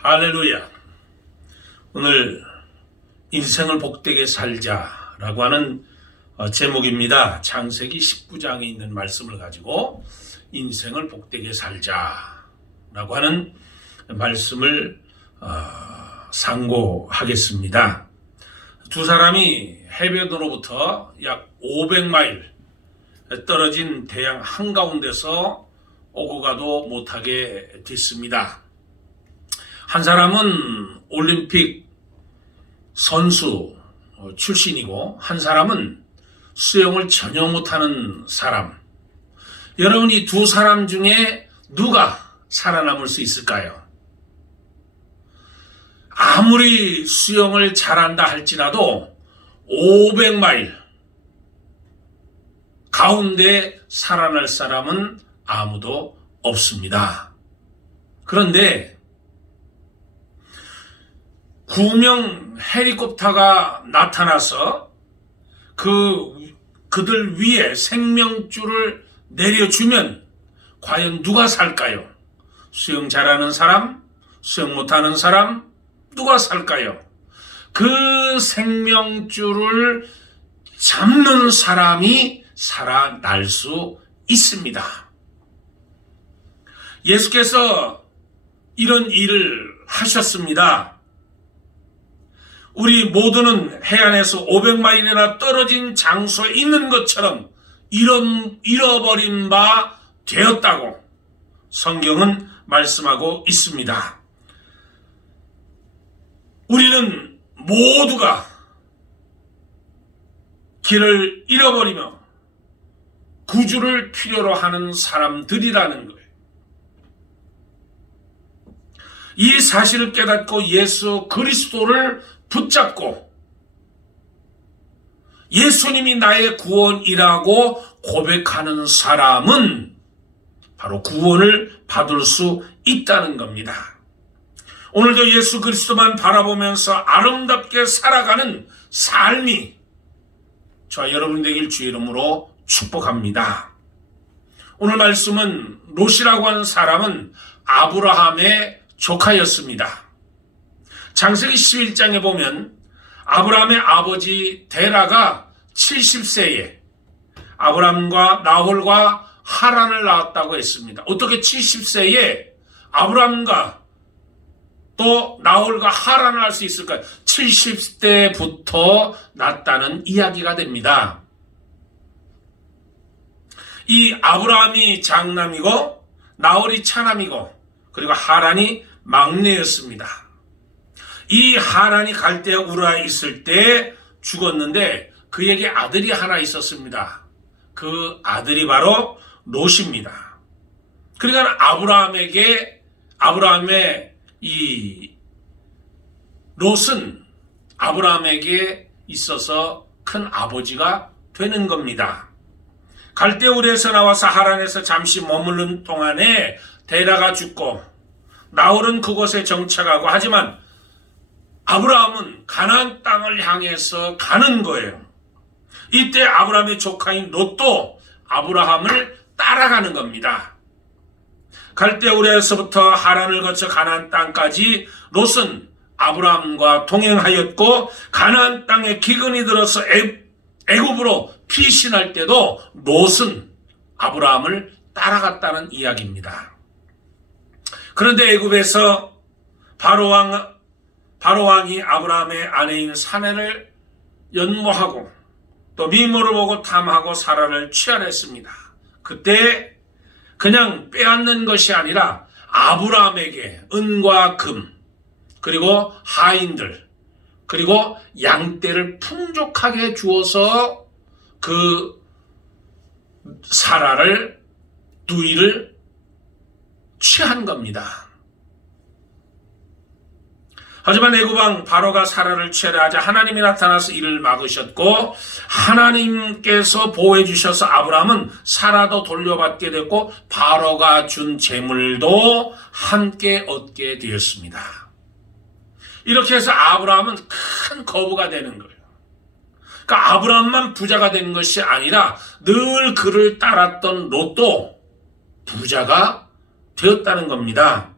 할렐루야. 오늘 인생을 복되게 살자라고 하는 제목입니다. 창세기 19장에 있는 말씀을 가지고 인생을 복되게 살자라고 하는 말씀을 상고하겠습니다. 두 사람이 해변으로부터 약 500마일 떨어진 대양 한가운데서 오고 가도 못하게 됐습니다. 한 사람은 올림픽 선수 출신이고 한 사람은 수영을 전혀 못하는 사람. 여러분, 이 두 사람 중에 누가 살아남을 수 있을까요? 아무리 수영을 잘한다 할지라도 500마일 가운데 살아날 사람은 아무도 없습니다. 그런데 구명 헬리콥터가 나타나서 그들 위에 생명줄을 내려주면 과연 누가 살까요? 수영 잘하는 사람, 수영 못하는 사람, 누가 살까요? 그 생명줄을 잡는 사람이 살아날 수 있습니다. 예수께서 이런 일을 하셨습니다. 우리 모두는 해안에서 500마일이나 떨어진 장소에 있는 것처럼 잃어버린 바 되었다고 성경은 말씀하고 있습니다. 우리는 모두가 길을 잃어버리며 구주를 필요로 하는 사람들이라는 거예요. 이 사실을 깨닫고 예수 그리스도를 붙잡고 예수님이 나의 구원이라고 고백하는 사람은 바로 구원을 받을 수 있다는 겁니다. 오늘도 예수 그리스도만 바라보면서 아름답게 살아가는 삶이 저와 여러분 되길 주의 이름으로 축복합니다. 오늘 말씀은 롯이라고 하는 사람은 아브라함의 조카였습니다. 창세기 11장에 보면 아브라함의 아버지 데라가 70세에 아브라함과 나홀과 하란을 낳았다고 했습니다. 어떻게 70세에 아브라함과 또 나홀과 하란을 할 수 있을까요? 70대부터 낳았다는 이야기가 됩니다. 이 아브라함이 장남이고 나홀이 차남이고 그리고 하란이 막내였습니다. 이 하란이 갈대아 우르에 있을 때 죽었는데 그에게 아들이 하나 있었습니다. 그 아들이 바로 롯입니다. 그러니까 아브라함의 이 롯은 아브라함에게 있어서 큰 아버지가 되는 겁니다. 갈대아 우르에서 나와서 하란에서 잠시 머무른 동안에 데라가 죽고 나홀은 그곳에 정착하고 하지만 아브라함은 가나안 땅을 향해서 가는 거예요. 이때 아브라함의 조카인 롯도 아브라함을 따라가는 겁니다. 갈대아 우르에서부터 하란을 거쳐 가나안 땅까지 롯은 아브라함과 동행하였고 가나안 땅에 기근이 들어서 애굽으로 피신할 때도 롯은 아브라함을 따라갔다는 이야기입니다. 그런데 애굽에서 바로왕이 아브라함의 아내인 사내를 연모하고 또 미모를 보고 탐하고 사라를 취하했습니다. 그때 그냥 빼앗는 것이 아니라 아브라함에게 은과 금 그리고 하인들 그리고 양떼를 풍족하게 주어서 그 사라를 누이를 취한 겁니다. 하지만 애굽왕 바로가 사라를 취하려 하자 하나님이 나타나서 이를 막으셨고 하나님께서 보호해 주셔서 아브라함은 사라도 돌려받게 됐고 바로가 준 재물도 함께 얻게 되었습니다. 이렇게 해서 아브라함은 큰 거부가 되는 거예요. 그러니까 아브라함만 부자가 되는 것이 아니라 늘 그를 따랐던 롯도 부자가 되었다는 겁니다.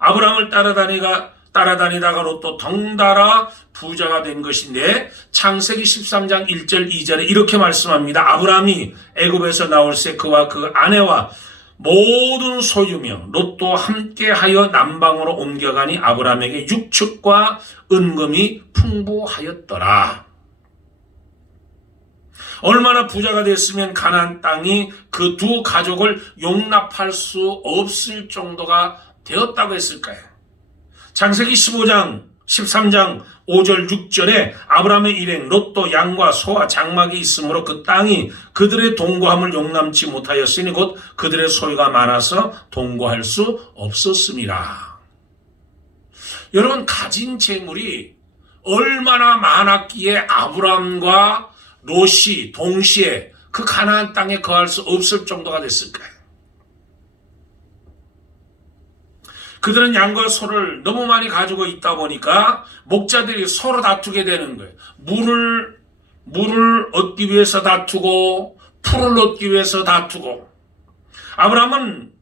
아브라함을 따라다니가 따라다니다가 롯도 덩달아 부자가 된 것인데 창세기 13장 1절 2절에 이렇게 말씀합니다. 아브라함이 애굽에서 나올 새 그와 그 아내와 모든 소유며 롯도 함께하여 남방으로 옮겨가니 아브라함에게 육축과 은금이 풍부하였더라. 얼마나 부자가 됐으면 가나안 땅이 그 두 가족을 용납할 수 없을 정도가 되었다고 했을까요? 창세기 15장 13장 5절 6절에 아브라함의 일행 롯도 양과 소와 장막이 있으므로 그 땅이 그들의 동거함을 용납치 못하였으니 곧 그들의 소유가 많아서 동거할 수 없었습니다. 여러분, 가진 재물이 얼마나 많았기에 아브라함과 롯이 동시에 그 가나안 땅에 거할 수 없을 정도가 됐을까요? 그들은 양과 소를 너무 많이 가지고 있다 보니까 목자들이 서로 다투게 되는 거예요. 물을 얻기 위해서 다투고 풀을 얻기 위해서 다투고. 아브라함은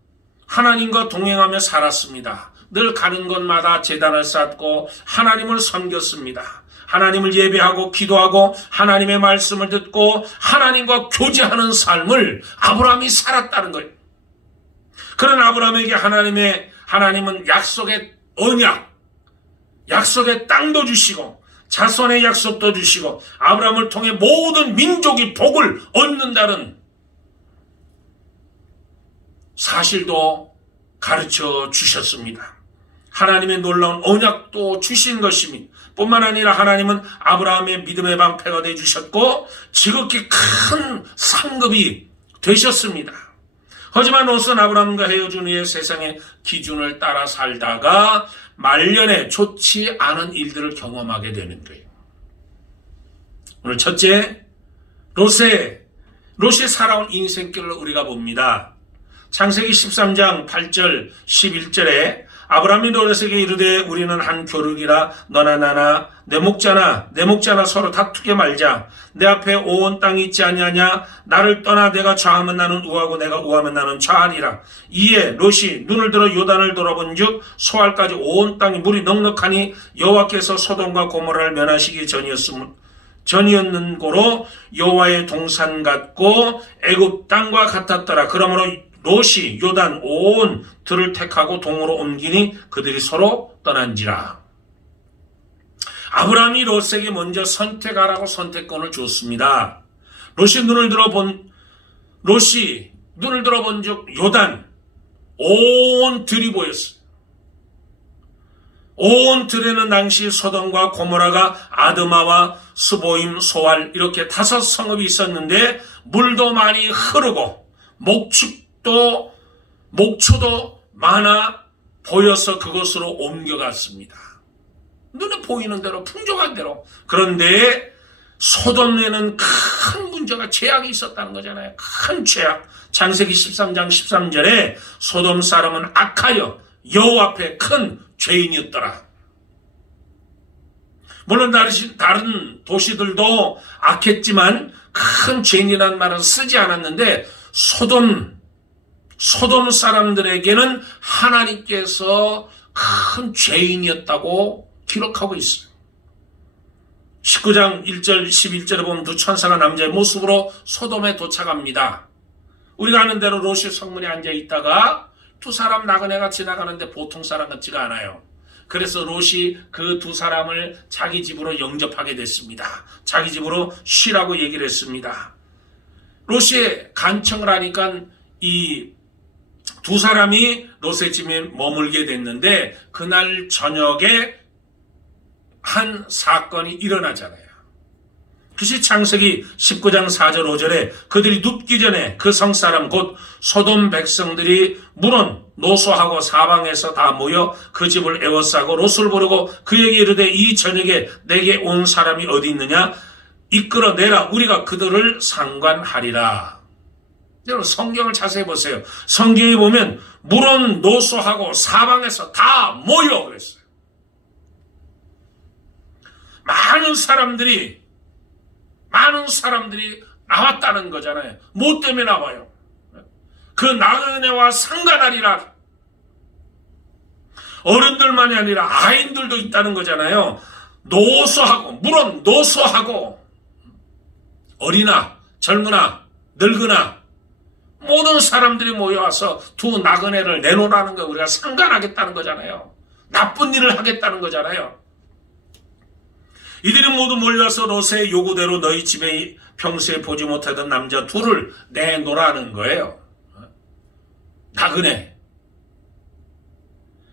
하나님과 동행하며 살았습니다. 늘 가는 곳마다 제단을 쌓고 하나님을 섬겼습니다. 하나님을 예배하고 기도하고 하나님의 말씀을 듣고 하나님과 교제하는 삶을 아브라함이 살았다는 거예요. 그런 아브라함에게 하나님은 약속의 언약, 약속의 땅도 주시고 자손의 약속도 주시고 아브라함을 통해 모든 민족이 복을 얻는다는 사실도 가르쳐 주셨습니다. 하나님의 놀라운 언약도 주신 것입니다. 뿐만 아니라 하나님은 아브라함의 믿음의 방패가 되어주셨고 지극히 큰 상급이 되셨습니다. 하지만 롯은 아브라함과 헤어진 후에 세상의 기준을 따라 살다가 말년에 좋지 않은 일들을 경험하게 되는 거예요. 오늘 첫째, 롯이 살아온 인생길을 우리가 봅니다. 창세기 13장 8절 11절에 아브라함이 롯에게 이르되 우리는 한 교륙이라 너나 나나 내 목자나 서로 다투게 말자. 내 앞에 온 땅이 있지 아니하냐. 나를 떠나 내가 좌하면 나는 우하고 내가 우하면 나는 좌하리라. 이에 롯이 눈을 들어 요단을 돌아본즉 소알까지 온 땅이 물이 넉넉하니 여호와께서 소돔과 고모라를 멸하시기 전이었는 고로 여호와의 동산 같고 애굽 땅과 같았더라. 그러므로 롯이 요단 온 들을 택하고 동으로 옮기니 그들이 서로 떠난지라. 아브라함이 롯에게 먼저 선택하라고 선택권을 줬습니다. 롯이 눈을 들어본 즉 요단 온 들이 보였어요. 온 들에는 당시 소돔과 고모라가 아드마와 스보임, 소알 이렇게 5 성읍이 있었는데 물도 많이 흐르고 목초도 많아 보여서 그곳으로 옮겨갔습니다. 눈에 보이는 대로 풍족한 대로. 그런데 소돔에는 큰 문제가 죄악이 있었다는 거잖아요. 큰 죄악. 창세기 13장 13절에 소돔 사람은 악하여 여호와 앞에 큰 죄인이었더라. 물론 다른 도시들도 악했지만 큰 죄인이라는 말은 쓰지 않았는데 소돔 사람들에게는 하나님께서 큰 죄인이었다고 기록하고 있어요. 19장 1절 11절에 보면 두 천사가 남자의 모습으로 소돔에 도착합니다. 우리가 아는 대로 롯이 성문에 앉아 있다가 두 사람 나그네가 지나가는데 보통 사람 같지가 않아요. 그래서 롯이 그 두 사람을 자기 집으로 영접하게 됐습니다. 자기 집으로 쉬라고 얘기를 했습니다. 롯이 간청을 하니까 이 두 사람이 롯의 집에 머물게 됐는데 그날 저녁에 한 사건이 일어나잖아요. 그것이 창세기 19장 4절 5절에 그들이 눕기 전에 그 성사람 곧 소돔 백성들이 물은 노소하고 사방에서 다 모여 그 집을 에워싸고 롯을 부르고 그에게 이르되 이 저녁에 내게 온 사람이 어디 있느냐 이끌어내라 우리가 그들을 상관하리라. 여러분 성경을 자세히 보세요. 성경에 보면 물은 노소하고 사방에서 다 모여 그랬어요. 많은 사람들이 나왔다는 거잖아요. 뭐 때문에 나와요? 그 나그네와 상관하리라. 어른들만이 아니라 아이들도 있다는 거잖아요. 노소하고, 물론 노소하고, 어리나 젊으나 늙으나 모든 사람들이 모여와서 두 나그네를 내놓으라는 거, 우리가 상관하겠다는 거잖아요. 나쁜 일을 하겠다는 거잖아요. 이들이 모두 몰려서 롯의 요구대로 너희 집에 평소에 보지 못하던 남자 둘을 내놓으라는 거예요. 나그네.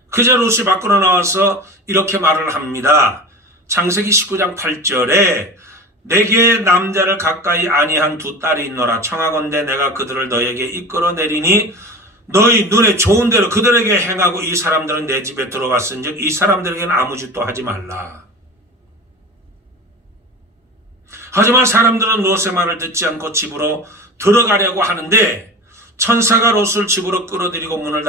그저 롯이 밖으로 나와서 이렇게 말을 합니다. 창세기 19장 8절에 내게 남자를 가까이 아니한 두 딸이 있노라. 청하건대 내가 그들을 너에게 이끌어내리니 너희 눈에 좋은 대로 그들에게 행하고 이 사람들은 내 집에 들어갔은즉 이 사람들에게는 아무 짓도 하지 말라. 하지만 사람들은 롯의 말을 듣지 않고 집으로 들어가려고 하는데 천사가 롯을 집으로 끌어들이고 문을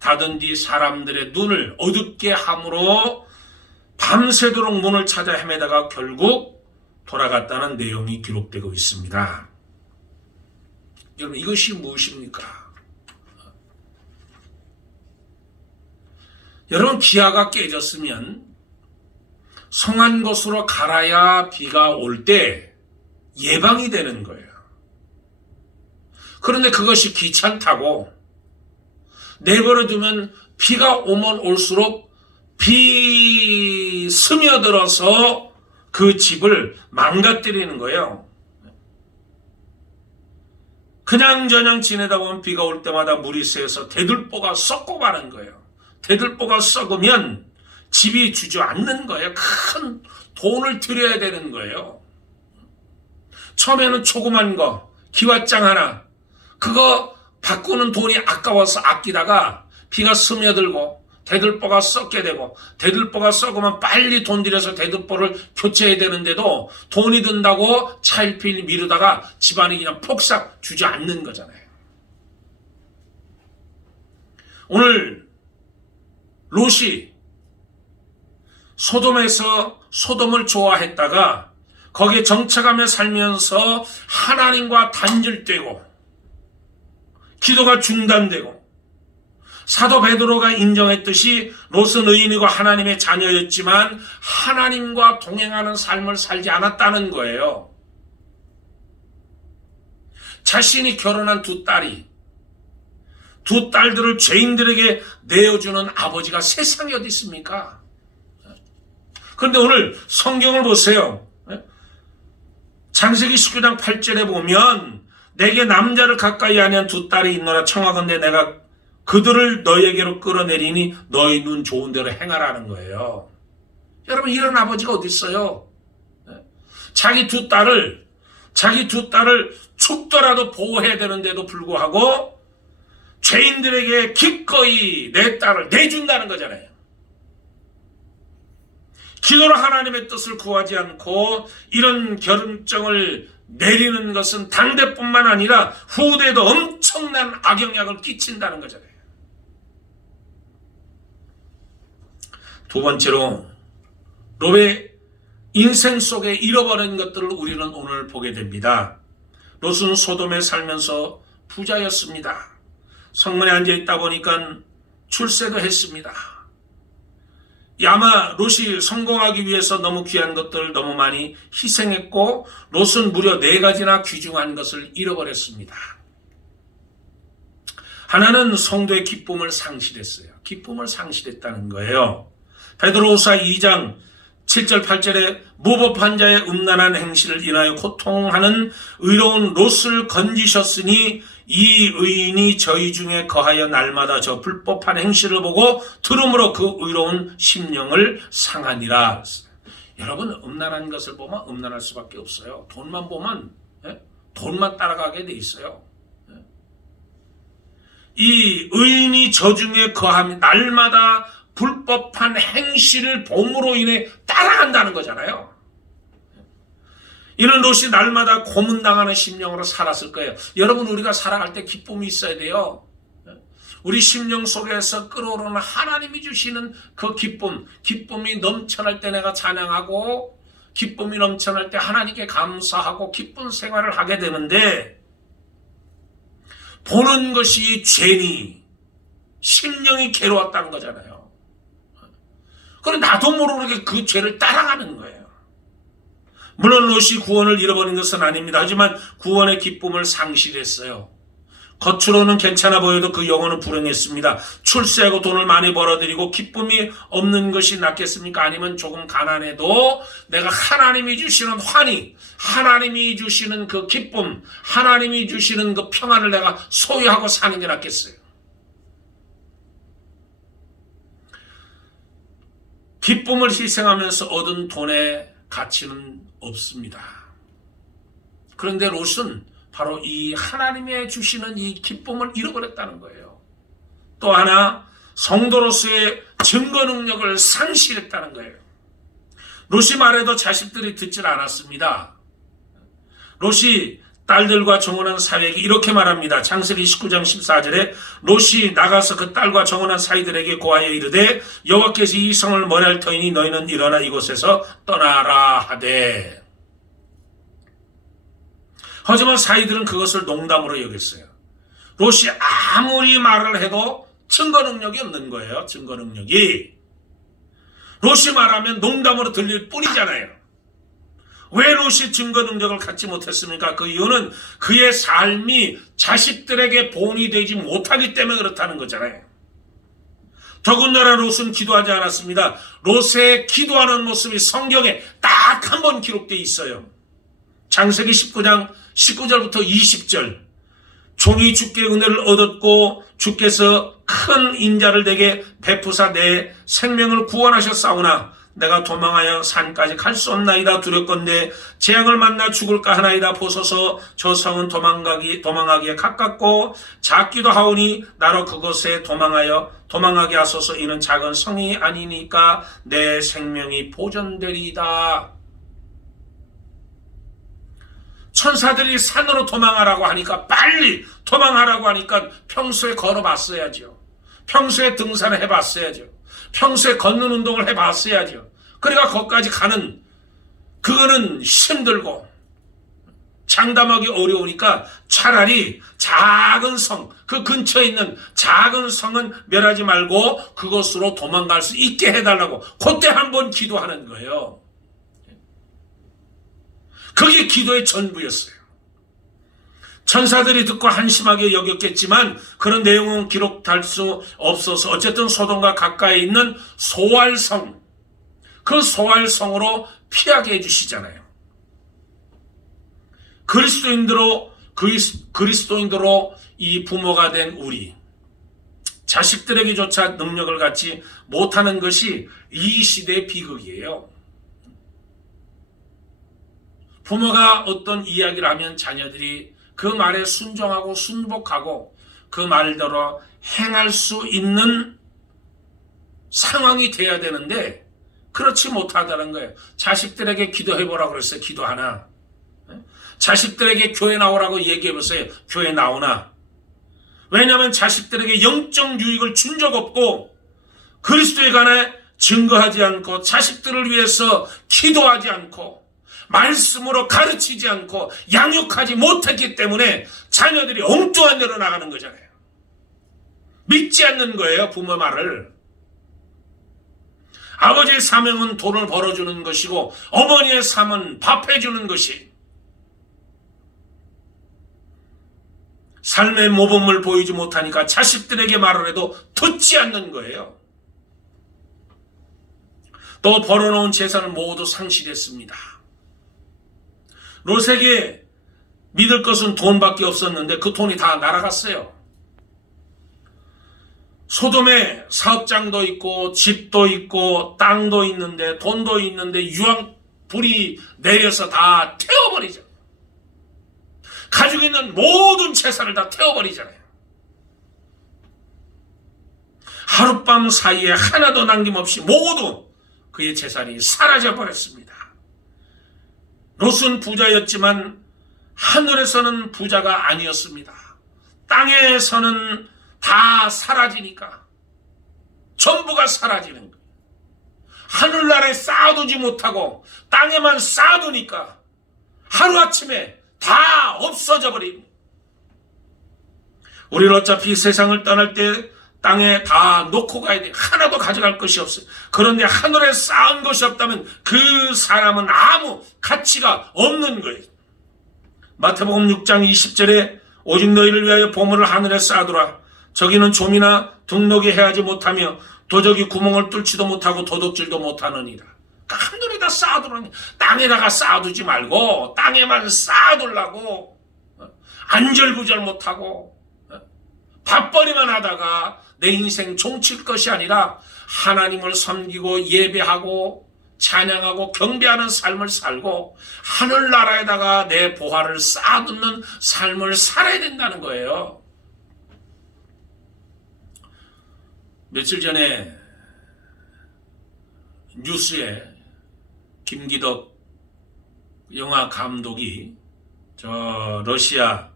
닫은 뒤 사람들의 눈을 어둡게 함으로 밤새도록 문을 찾아 헤매다가 결국 돌아갔다는 내용이 기록되고 있습니다. 여러분, 이것이 무엇입니까? 여러분, 기아가 깨졌으면 성한 곳으로 갈아야 비가 올 때 예방이 되는 거예요. 그런데 그것이 귀찮다고 내버려두면 비가 오면 올수록 비 스며들어서 그 집을 망가뜨리는 거예요. 그냥저냥 지내다 보면 비가 올 때마다 물이 새서 대들보가 썩고 가는 거예요. 대들보가 썩으면 집이 주저앉는 거예요. 큰 돈을 들여야 되는 거예요. 처음에는 조그만 거, 기왓장 하나, 그거 바꾸는 돈이 아까워서 아끼다가 비가 스며들고 대들보가 썩게 되고, 대들보가 썩으면 빨리 돈 들여서 대들보를 교체해야 되는데도 돈이 든다고 차일피일 미루다가 집안이 그냥 폭삭 주저앉는 거잖아요. 오늘 롯이 소돔에서 소돔을 좋아했다가 거기에 정착하며 살면서 하나님과 단절되고 기도가 중단되고, 사도 베드로가 인정했듯이 롯은 의인이고 하나님의 자녀였지만 하나님과 동행하는 삶을 살지 않았다는 거예요. 자신이 결혼한 두 딸들을 죄인들에게 내어주는 아버지가 세상에 어디 있습니까? 그런데 오늘 성경을 보세요. 창세기 19장 8절에 보면 내게 남자를 가까이 아니한 두 딸이 있노라. 청하건대 내가 그들을 너에게로 끌어내리니 너희 눈 좋은 대로 행하라는 거예요. 여러분, 이런 아버지가 어디 있어요? 자기 두 딸을 죽더라도 보호해야 되는데도 불구하고 죄인들에게 기꺼이 내 딸을 내준다는 거잖아요. 기도로 하나님의 뜻을 구하지 않고 이런 결정을 내리는 것은 당대뿐만 아니라 후대에도 엄청난 악영향을 끼친다는 거잖아요. 두 번째로 롯의 인생 속에 잃어버린 것들을 우리는 오늘 보게 됩니다. 롯은 소돔에 살면서 부자였습니다. 성문에 앉아있다 보니까 출세도 했습니다. 아마 롯이 성공하기 위해서 너무 귀한 것들을 너무 많이 희생했고 롯은 무려 4가지나 귀중한 것을 잃어버렸습니다. 하나는 성도의 기쁨을 상실했어요. 기쁨을 상실했다는 거예요. 베드로후서 2장 7절 8절에 무법한 자의 음란한 행실을 인하여 고통하는 의로운 롯을 건지셨으니 이 의인이 저희 중에 거하여 날마다 저 불법한 행실을 보고 들음으로 그 의로운 심령을 상하니라. 여러분, 음란한 것을 보면 음란할 수밖에 없어요. 돈만 보면 돈만 따라가게 돼 있어요. 이 의인이 저 중에 거하며 날마다 불법한 행실을 봄으로 인해 따라간다는 거잖아요. 이런 롯이 날마다 고문당하는 심령으로 살았을 거예요. 여러분, 우리가 살아갈 때 기쁨이 있어야 돼요. 우리 심령 속에서 끓어오르는 하나님이 주시는 그 기쁨이 넘쳐날 때 내가 찬양하고 기쁨이 넘쳐날 때 하나님께 감사하고 기쁜 생활을 하게 되는데, 보는 것이 죄니 심령이 괴로웠다는 거잖아요. 그리고 나도 모르게 그 죄를 따라가는 거예요. 물론 롯이 구원을 잃어버린 것은 아닙니다. 하지만 구원의 기쁨을 상실했어요. 겉으로는 괜찮아 보여도 그 영혼은 불행했습니다. 출세하고 돈을 많이 벌어들이고 기쁨이 없는 것이 낫겠습니까? 아니면 조금 가난해도 내가 하나님이 주시는 환희, 하나님이 주시는 그 기쁨, 하나님이 주시는 그 평안을 내가 소유하고 사는 게 낫겠어요? 기쁨을 희생하면서 얻은 돈의 가치는 없습니다. 그런데 롯은 바로 이 하나님의 주시는 이 기쁨을 잃어버렸다는 거예요. 또 하나, 성도로서의 증거 능력을 상실했다는 거예요. 롯이 말해도 자식들이 듣질 않았습니다. 롯이 딸들과 정혼한 사위에게 이렇게 말합니다. 창세기 19장 14절에 롯이 나가서 그 딸과 정혼한 사위들에게 고하여 이르되 여호와께서 이 성을 멸할 터이니 너희는 일어나 이곳에서 떠나라 하되. 하지만 사위들은 그것을 농담으로 여겼어요. 롯이 아무리 말을 해도 증거 능력이 없는 거예요. 증거 능력이. 롯이 말하면 농담으로 들릴 뿐이잖아요. 왜 롯이 증거 능력을 갖지 못했습니까? 그 이유는 그의 삶이 자식들에게 본이 되지 못하기 때문에 그렇다는 거잖아요. 더군다나 롯은 기도하지 않았습니다. 롯의 기도하는 모습이 성경에 딱 한 번 기록되어 있어요. 창세기 19장 19절부터 20절. 종이 주께 은혜를 얻었고 주께서 큰 인자를 내게 베푸사 내 생명을 구원하셨사오나 내가 도망하여 산까지 갈 수 없나이다. 두렵건대 재앙을 만나 죽을까 하나이다. 보소서 저 성은 도망하기에 가깝고 작기도 하오니 나로 그곳에 도망하게 하소서. 이는 작은 성이 아니니까 내 생명이 보존되리이다. 천사들이 산으로 도망하라고 하니까, 빨리 도망하라고 하니까 평소에 걸어봤어야죠. 평소에 등산을 해봤어야죠. 평소에 걷는 운동을 해봤어야죠. 그러니까 거기까지 가는, 그거는 힘들고 장담하기 어려우니까 차라리 작은 성, 그 근처에 있는 작은 성은 멸하지 말고 그곳으로 도망갈 수 있게 해달라고 그때 한번 기도하는 거예요. 그게 기도의 전부였어요. 천사들이 듣고 한심하게 여겼겠지만 그런 내용은 기록할 수 없어서 어쨌든 소돔과 가까이 있는 소알성, 그 소알성으로 피하게 해주시잖아요. 그리스도인으로 이 부모가 된 우리, 자식들에게조차 능력을 갖지 못하는 것이 이 시대의 비극이에요. 부모가 어떤 이야기를 하면 자녀들이 그 말에 순종하고 순복하고 그 말대로 행할 수 있는 상황이 돼야 되는데 그렇지 못하다는 거예요. 자식들에게 기도해보라고 그랬어요. 기도하나? 자식들에게 교회 나오라고 얘기해보세요. 교회 나오나? 왜냐하면 자식들에게 영적 유익을 준 적 없고 그리스도에 관해 증거하지 않고 자식들을 위해서 기도하지 않고 말씀으로 가르치지 않고 양육하지 못했기 때문에 자녀들이 엉뚱한 데로 나가는 거잖아요. 믿지 않는 거예요. 부모 말을. 아버지의 사명은 돈을 벌어주는 것이고 어머니의 삶은 밥해주는 것이, 삶의 모범을 보이지 못하니까 자식들에게 말을 해도 듣지 않는 거예요. 또 벌어놓은 재산을 모두 상실했습니다. 롯에게 믿을 것은 돈밖에 없었는데 그 돈이 다 날아갔어요. 소돔에 사업장도 있고 집도 있고 땅도 있는데 돈도 있는데 불이 내려서 다 태워버리죠. 가지고 있는 모든 재산을 다 태워버리잖아요. 하룻밤 사이에 하나도 남김없이 모두 그의 재산이 사라져버렸습니다. 롯은 부자였지만 하늘에서는 부자가 아니었습니다. 땅에서는 다 사라지니까 전부가 사라지는 거예요. 하늘나라에 쌓아두지 못하고 땅에만 쌓아두니까 하루아침에 다 없어져 버립니다. 우리는 어차피 세상을 떠날 때 땅에 다 놓고 가야 돼. 하나도 가져갈 것이 없어요. 그런데 하늘에 쌓은 것이 없다면 그 사람은 아무 가치가 없는 거예요. 마태복음 6장 20절에 오직 너희를 위하여 보물을 하늘에 쌓아두라. 저기는 좀이나 등록이 해하지 못하며 도적이 구멍을 뚫지도 못하고 도둑질도 못하느니라. 그러니까 하늘에다 쌓아두라니. 땅에다가 쌓아두지 말고 땅에만 쌓아두려고 안절부절 못하고 밥벌이만 하다가 내 인생 종칠 것이 아니라 하나님을 섬기고 예배하고 찬양하고 경배하는 삶을 살고 하늘나라에다가 내 보화를 쌓아두는 삶을 살아야 된다는 거예요. 며칠 전에 뉴스에 김기덕 영화 감독이 저 러시아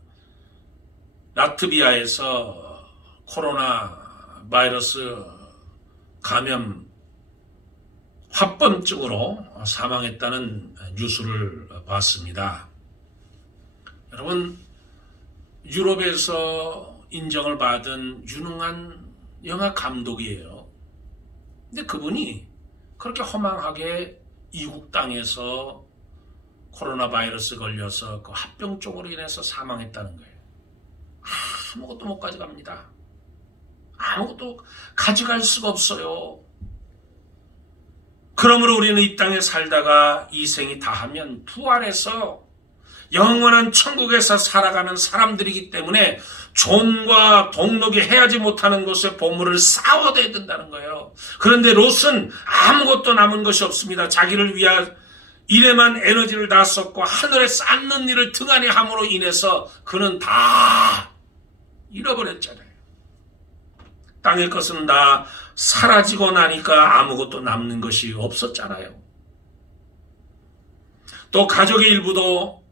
라트비아에서 코로나 바이러스 감염 합병증으로 사망했다는 뉴스를 봤습니다. 여러분, 유럽에서 인정을 받은 유능한 영화 감독이에요. 근데 그분이 그렇게 허망하게 이국 땅에서 코로나 바이러스 걸려서 그 합병증으로 인해서 사망했다는 거예요. 아무것도 못 가져갑니다. 아무것도 가져갈 수가 없어요. 그러므로 우리는 이 땅에 살다가 이 생이 다하면 부활해서 영원한 천국에서 살아가는 사람들이기 때문에 존과 동록이 해하지 못하는 곳에 보물을 쌓아둬야 된다는 거예요. 그런데 롯은 아무것도 남은 것이 없습니다. 자기를 위한 일에만 에너지를 다 썼고 하늘에 쌓는 일을 등한히 함으로 인해서 그는 다 잃어버렸잖아요. 땅의 것은 다 사라지고 나니까 아무것도 남는 것이 없었잖아요. 또 가족의 일부도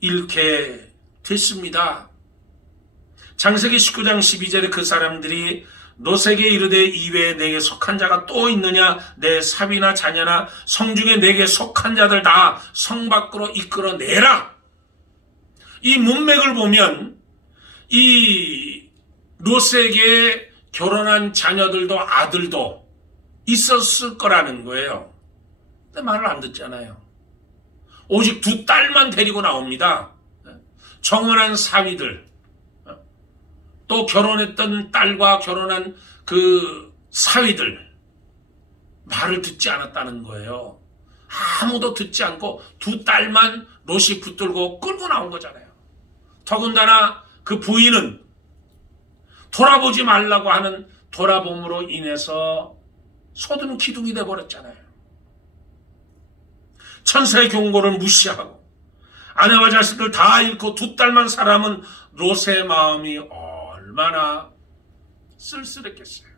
잃게 됐습니다. 창세기 19장 12절에 그 사람들이 롯에게 이르되 이외에 내게 속한 자가 또 있느냐? 내 사위나 자녀나 성중에 내게 속한 자들 다 성 밖으로 이끌어내라. 이 문맥을 보면 이 롯에게 결혼한 자녀들도 아들도 있었을 거라는 거예요. 근데 말을 안 듣잖아요. 오직 2딸만 데리고 나옵니다. 정혼한 사위들, 또 결혼했던 딸과 결혼한 그 사위들 말을 듣지 않았다는 거예요. 아무도 듣지 않고 2딸만 롯이 붙들고 끌고 나온 거잖아요. 더군다나 그 부인은 돌아보지 말라고 하는 돌아봄으로 인해서 소등 기둥이 돼버렸잖아요. 천사의 경고를 무시하고 아내와 자식들 다 잃고 2딸만 살아남은 롯의 마음이 얼마나 쓸쓸했겠어요.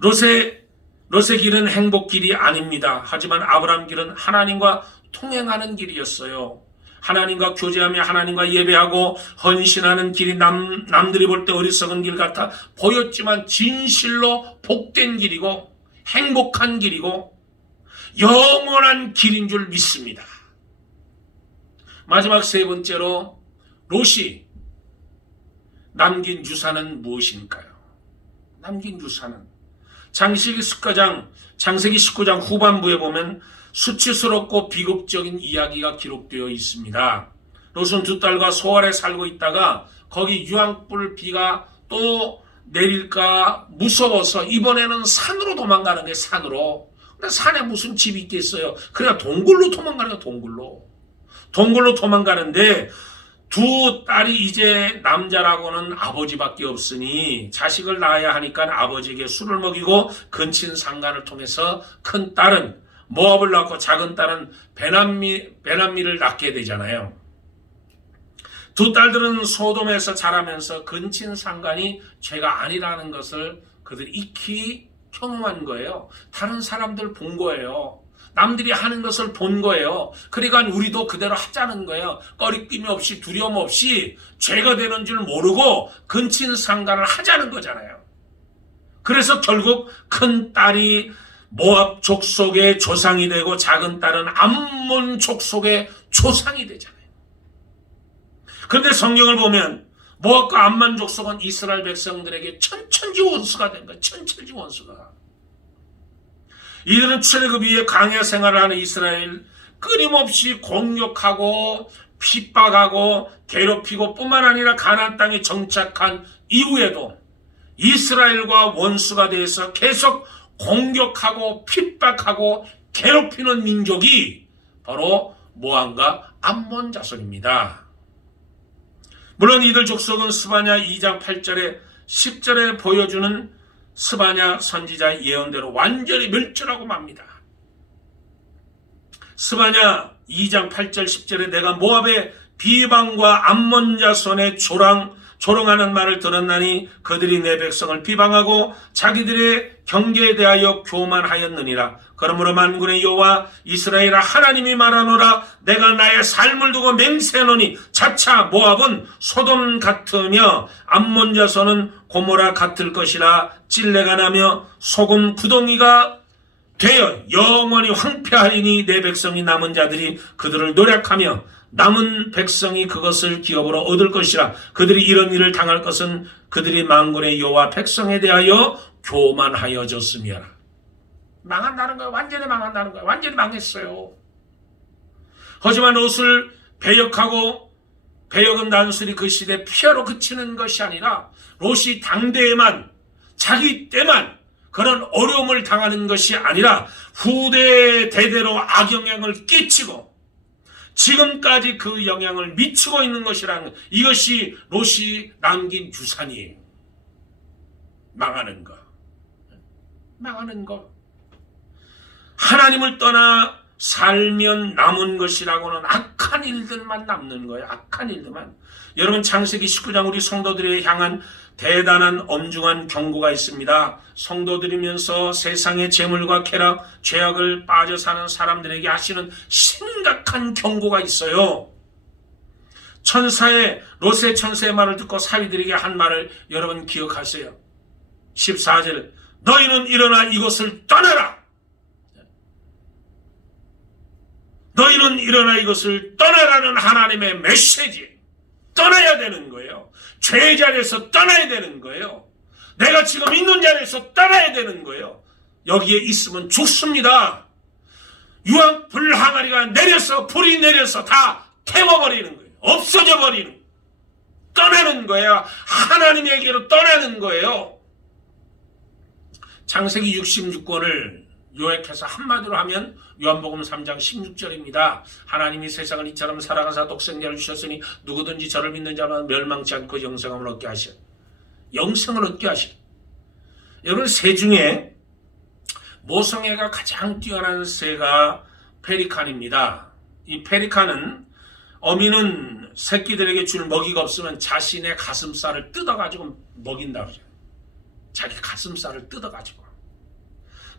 롯의 길은 행복길이 아닙니다. 하지만 아브라함 길은 하나님과 통행하는 길이었어요. 하나님과 교제하며 하나님과 예배하고 헌신하는 길이 남들이 볼 때 어리석은 길 같아 보였지만 진실로 복된 길이고 행복한 길이고 영원한 길인 줄 믿습니다. 마지막 3번째로 롯이 남긴 유산은 무엇일까요? 남긴 유산은 창세기 19장 후반부에 보면 수치스럽고 비극적인 이야기가 기록되어 있습니다. 롯은 2딸과 소알에 살고 있다가 거기 유황불 비가 또 내릴까 무서워서 이번에는 산으로 도망가는 게 산으로. 근데 산에 무슨 집이 있겠어요? 그냥 동굴로 도망가는 거야. 동굴로 도망가는데 2딸이 이제 남자라고는 아버지밖에 없으니 자식을 낳아야 하니까 아버지에게 술을 먹이고 근친 상간을 통해서 큰 딸은 모압을 낳고 작은 딸은 베남미를 낳게 되잖아요. 2딸들은 소돔에서 자라면서 근친 상간이 죄가 아니라는 것을 그들이 익히 경험한 거예요. 다른 사람들 본 거예요. 남들이 하는 것을 본 거예요. 그러니까 우리도 그대로 하자는 거예요. 꺼리낌이 없이 두려움 없이 죄가 되는 줄 모르고 근친 상간을 하자는 거잖아요. 그래서 결국 큰 딸이 모압 족속의 조상이 되고 작은 딸은 암몬 족속의 조상이 되잖아요. 그런데 성경을 보면 모압과 암몬 족속은 이스라엘 백성들에게 천천지 원수가 된 거예요. 천천지 원수가. 이들은 출애굽 이후에 광야 생활을 하는 이스라엘 끊임없이 공격하고 핍박하고 괴롭히고 뿐만 아니라 가나안 땅에 정착한 이후에도 이스라엘과 원수가 돼서 계속 공격하고 핍박하고 괴롭히는 민족이 바로 모압과 암몬 자손입니다. 물론 이들 족속은 스바냐 2장 8절에 10절에 보여주는 스바냐 선지자의 예언대로 완전히 멸절하고 맙니다. 스바냐 2장 8절 10절에 내가 모압의 비방과 암몬 자손의 조롱하는 말을 들었나니 그들이 내 백성을 비방하고 자기들의 경계에 대하여 교만하였느니라. 그러므로 만군의 여호와 이스라엘아 하나님이 말하노라. 내가 나의 삶을 두고 맹세하노니 차차 모압은 소돔 같으며 암몬 자손은 고모라 같을 것이라. 찔레가 나며 소금 구덩이가 되어 영원히 황폐하리니 내 백성이 남은 자들이 그들을 노력하며 남은 백성이 그것을 기업으로 얻을 것이라. 그들이 이런 일을 당할 것은 그들이 만군의 여호와 백성에 대하여 교만하여졌음이라. 망한다는 거예요. 완전히 망한다는 거예요. 완전히 망했어요. 하지만 롯을 배역하고, 배역은 단순히 그 시대 피해로 그치는 것이 아니라 롯이 당대에만, 자기 때만 그런 어려움을 당하는 것이 아니라 후대 대대로 악영향을 끼치고 지금까지 그 영향을 미치고 있는 것이라는, 이것이 롯이 남긴 유산이에요. 망하는 거. 망하는 거. 하나님을 떠나 살면 남은 것이라고는 악한 일들만 남는 거예요. 악한 일들만. 여러분, 창세기 19장 우리 성도들에 향한 대단한 엄중한 경고가 있습니다. 성도들이면서 세상의 재물과 쾌락, 죄악을 빠져 사는 사람들에게 하시는 심각한 경고가 있어요. 롯의 천사의 말을 듣고 사위들에게 한 말을 여러분 기억하세요. 14절, 너희는 일어나 이것을 떠나라. 너희는 일어나 이것을 떠나라는 하나님의 메시지. 떠나야 되는 거예요. 죄의 자리에서 떠나야 되는 거예요. 내가 지금 있는 자리에서 떠나야 되는 거예요. 여기에 있으면 죽습니다. 유황불 항아리가 내려서, 불이 내려서 다 태워버리는 거예요. 없어져 버리는 거예요. 떠나는 거예요. 하나님에게로 떠나는 거예요. 창세기 66권을 요약해서 한마디로 하면 요한복음 3장 16절입니다. 하나님이 세상을 이처럼 사랑하사 독생자를 주셨으니 누구든지 저를 믿는 자만 멸망치 않고 영생을 얻게 하시오. 영생을 얻게 하시오. 여러분, 새 중에 모성애가 가장 뛰어난 새가 페리칸입니다. 이 페리칸은, 어미는 새끼들에게 줄 먹이가 없으면 자신의 가슴살을 뜯어가지고 먹인다고 그래요. 자기 가슴살을 뜯어가지고.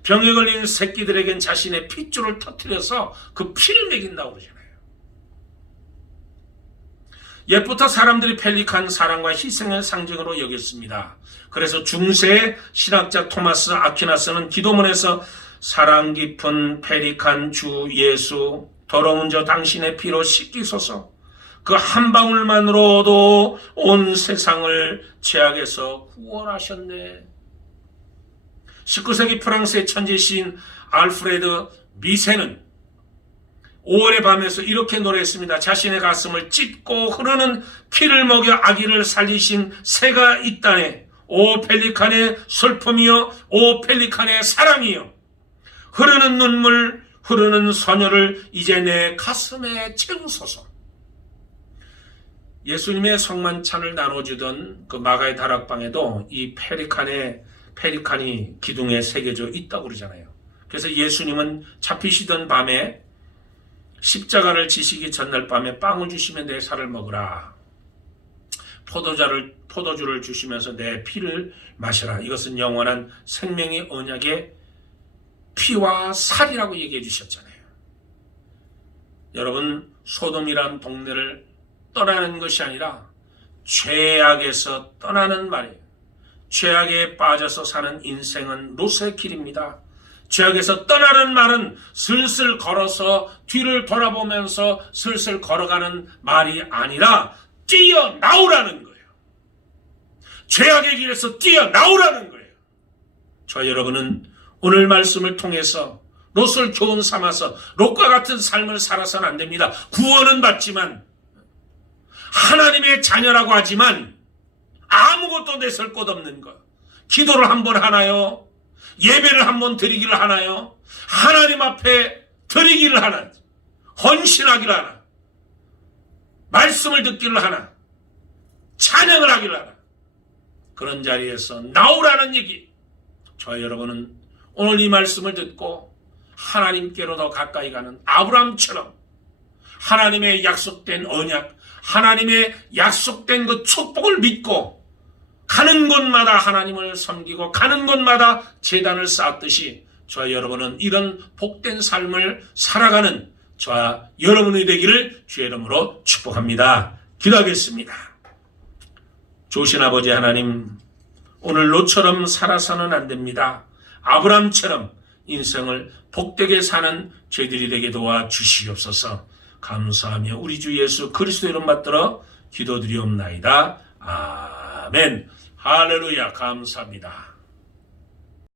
병에 걸린 새끼들에겐 자신의 핏줄을 터뜨려서 그 피를 먹인다고 그러잖아요. 옛부터 사람들이 펠리칸 사랑과 희생의 상징으로 여겼습니다. 그래서 중세 신학자 토마스 아퀴나스는 기도문에서 사랑 깊은 펠리칸 주 예수, 더러운 저 당신의 피로 씻기소서, 그 한 방울만으로도 온 세상을 죄악에서 구원하셨네. 19세기 프랑스의 천재 시인 알프레드 미세는 5월의 밤에서 이렇게 노래했습니다. 자신의 가슴을 찢고 흐르는 피를 먹여 아기를 살리신 새가 있다네. 오 펠리칸의 슬픔이여, 오 펠리칸의 사랑이여, 흐르는 눈물, 흐르는 소녀를 이제 내 가슴에 채우소서. 예수님의 성만찬을 나눠주던 그 마가의 다락방에도 이 페리칸이 기둥에 새겨져 있다고 그러잖아요. 그래서 예수님은 잡히시던 밤에 십자가를 지시기 전날 밤에 빵을 주시면 내 살을 먹으라, 포도주를 주시면서 내 피를 마셔라. 이것은 영원한 생명의 언약의 피와 살이라고 얘기해 주셨잖아요. 여러분, 소돔이란 동네를 떠나는 것이 아니라 죄악에서 떠나는 말이에요. 죄악에 빠져서 사는 인생은 롯의 길입니다. 죄악에서 떠나는 말은 슬슬 걸어서 뒤를 돌아보면서 슬슬 걸어가는 말이 아니라 뛰어나오라는 거예요. 죄악의 길에서 뛰어나오라는 거예요. 저 여러분은 오늘 말씀을 통해서 롯을 교훈 삼아서 롯과 같은 삶을 살아서는 안 됩니다. 구원은 받지만 하나님의 자녀라고 하지만 아무것도 내설 것 없는 것. 기도를 한번 하나요? 예배를 한번 드리기를 하나요? 하나님 앞에 드리기를 하나? 헌신하기를 하나? 말씀을 듣기를 하나? 찬양을 하기를 하나? 그런 자리에서 나오라는 얘기. 저 여러분은 오늘 이 말씀을 듣고 하나님께로 더 가까이 가는 아브라함처럼 하나님의 약속된 언약, 하나님의 약속된 그 축복을 믿고 가는 곳마다 하나님을 섬기고 가는 곳마다 제단을 쌓았듯이 저와 여러분은 이런 복된 삶을 살아가는 저와 여러분이 되기를 주의 이름으로 축복합니다. 기도하겠습니다. 좋으신 아버지 하나님, 오늘 롯처럼 살아서는 안 됩니다. 아브라함처럼 인생을 복되게 사는 저희들이 되게 도와주시옵소서. 감사하며 우리 주 예수 그리스도 이름 받들어 기도드리옵나이다. 아멘. 할렐루야. 감사합니다.